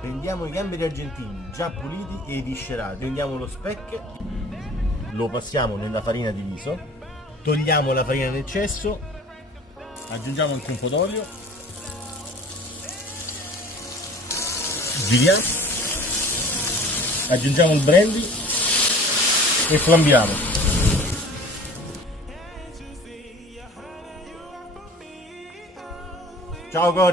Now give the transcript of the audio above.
Prendiamo i gamberi argentini già puliti e viscerati, prendiamo lo speck, lo passiamo nella farina di riso, togliamo la farina in eccesso, aggiungiamo anche un po' d'olio, giriamo, aggiungiamo il brandy e flambiamo. Ciao Cori!